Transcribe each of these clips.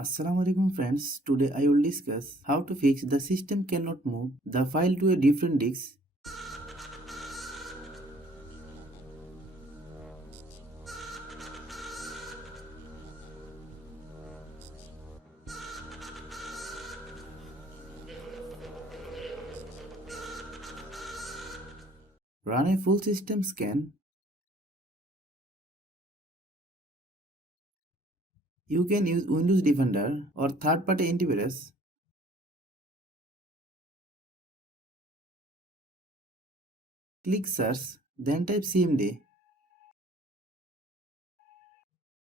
Assalamualaikum friends, today I will discuss how to fix the system cannot move the file to a different disk. Run a full system scan. You can use Windows Defender or third-party antivirus. Click search, then type CMD.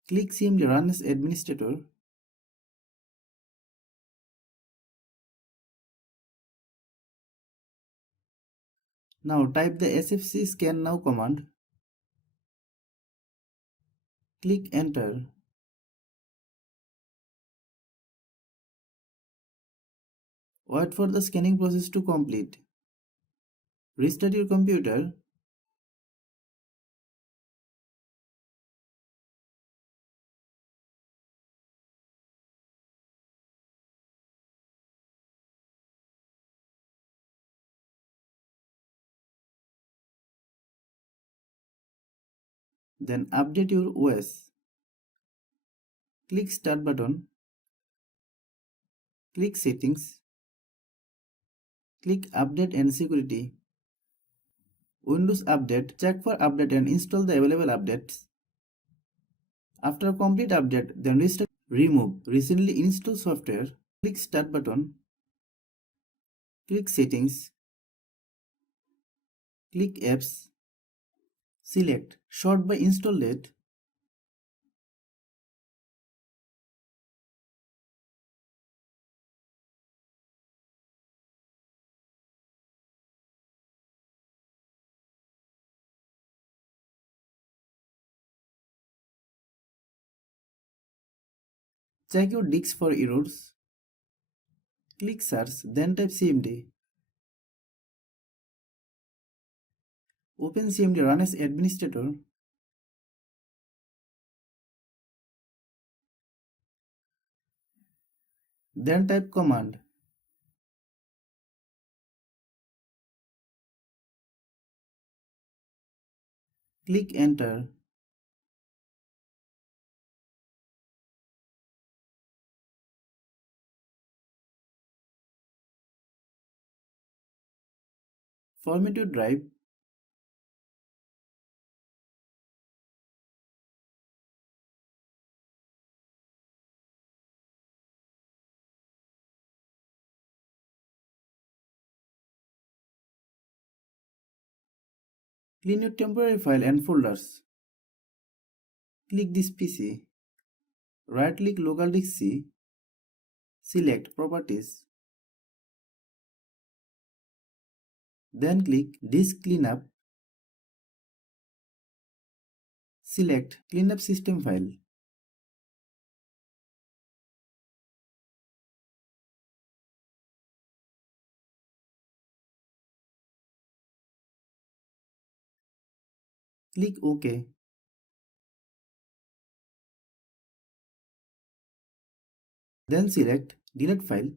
Click CMD run as administrator. Now type the sfc scan now command. Click enter. Wait for the scanning process to complete. Restart your computer. Then update your OS. Click start button. Click settings. Click update and security. Windows update. Check for update and install the available updates. After complete update, then restart. Remove recently installed software. Click start button. Click settings. Click apps. Select sort by install date. Check your disk for errors. Click search, then type CMD. Open CMD run as administrator. Then type command. Click enter. Format your drive. Clean your temporary file and folders. Click this PC. Right click local disk C. Select properties. Then click disk cleanup. Select cleanup system file. Click OK. Then select delete file.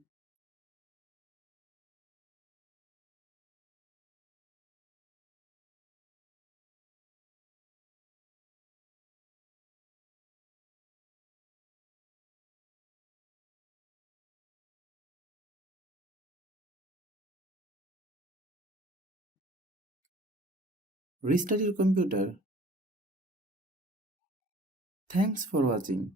Restart your computer. Thanks for watching.